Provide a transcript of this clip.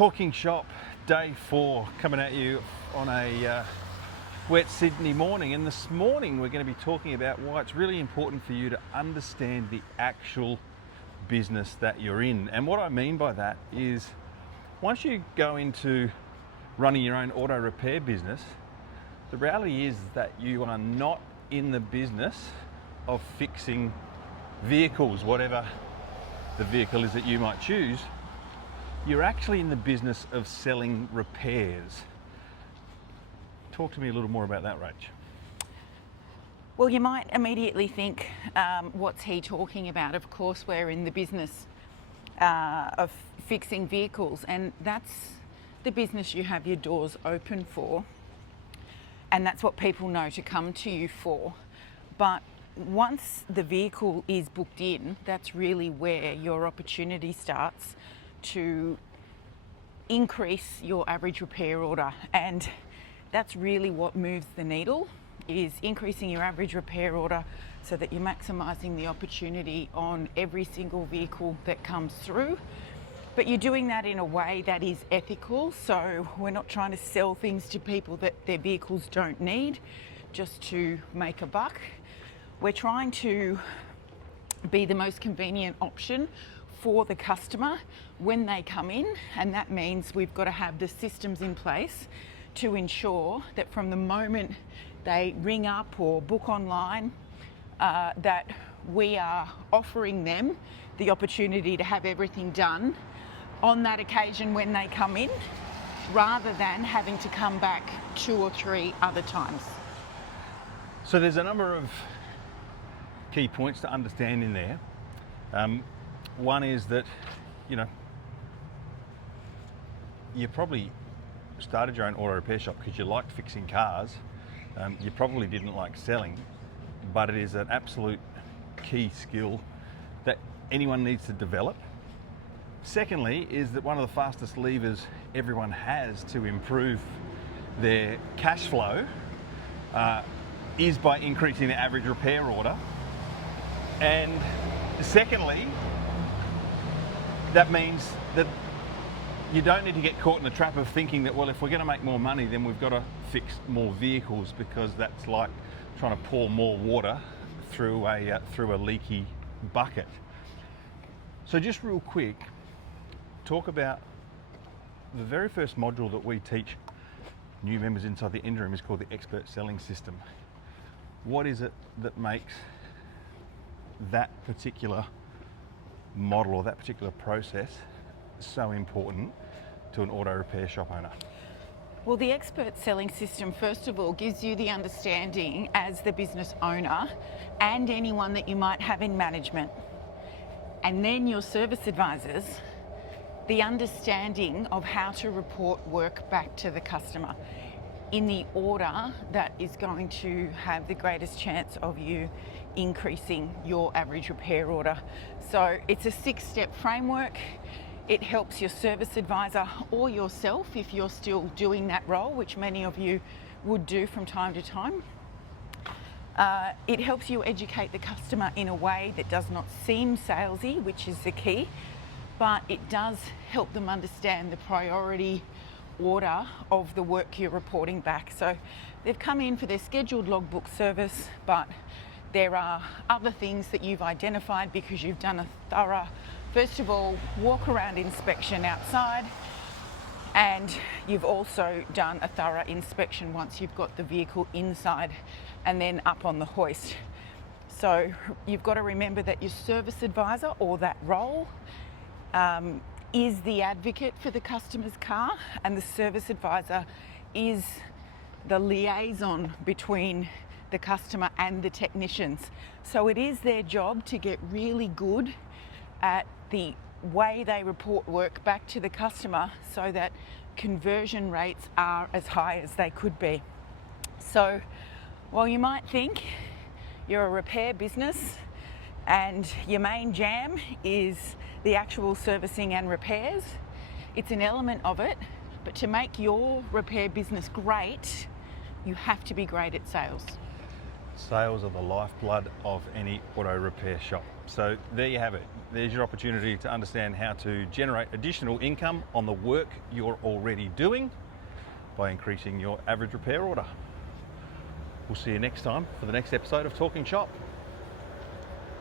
Talking shop, day 4, coming at you on a wet Sydney morning. And this morning we're going to be talking about why it's really important for you to understand the actual business that you're in. And what I mean by that is, once you go into running your own auto repair business, the reality is that you are not in the business of fixing vehicles, whatever the vehicle is that you might choose. You're actually in the business of selling repairs. Talk to me a little more about that, Rach. Well, you might immediately think, what's he talking about? Of course, we're in the business of fixing vehicles, and that's the business you have your doors open for, and that's what people know to come to you for. But once the vehicle is booked in, that's really where your opportunity starts to increase your average repair order, and that's really what moves the needle, is increasing your average repair order so that you're maximising the opportunity on every single vehicle that comes through. But you're doing that in a way that is ethical, so we're not trying to sell things to people that their vehicles don't need just to make a buck. We're trying to be the most convenient option for the customer when they come in, and that means we've got to have the systems in place to ensure that from the moment they ring up or book online, that we are offering them the opportunity to have everything done on that occasion when they come in, rather than having to come back 2 or 3 other times. So there's a number of key points to understand in there. One is that, you probably started your own auto repair shop because you liked fixing cars. You probably didn't like selling, but it is an absolute key skill that anyone needs to develop. Secondly, is that one of the fastest levers everyone has to improve their cash flow is by increasing the average repair order. And secondly, that means that you don't need to get caught in the trap of thinking that, well, if we're going to make more money, then we've got to fix more vehicles, because that's like trying to pour more water through a leaky bucket. So just real quick, talk about the very first module that we teach new members inside the end room is called the expert selling system. What is it that makes that particular model or that particular process so important to an auto repair shop owner? Well, the expert selling system, first of all, gives you the understanding as the business owner and anyone that you might have in management, and then your service advisors, the understanding of how to report work back to the customer in the order that is going to have the greatest chance of you increasing your average repair order. So it's a 6-step framework. It helps your service advisor or yourself, if you're still doing that role, which many of you would do from time to time. It helps you educate the customer in a way that does not seem salesy, which is the key, but it does help them understand the priority order of the work you're reporting back. So they've come in for their scheduled logbook service, but there are other things that you've identified because you've done a thorough, first of all, walk around inspection outside, and you've also done a thorough inspection once you've got the vehicle inside and then up on the hoist. So you've got to remember that your service advisor, or that role, is the advocate for the customer's car, and the service advisor is the liaison between the customer and the technicians. So it is their job to get really good at the way they report work back to the customer so that conversion rates are as high as they could be. So while you might think you're a repair business and your main jam is the actual servicing and repairs, it's an element of it, but to make your repair business great, you have to be great at sales. Sales are the lifeblood of any auto repair shop. So there you have it. there's your opportunity to understand how to generate additional income on the work you're already doing by increasing your average repair order. We'll see you next time for the next episode of Talking Shop.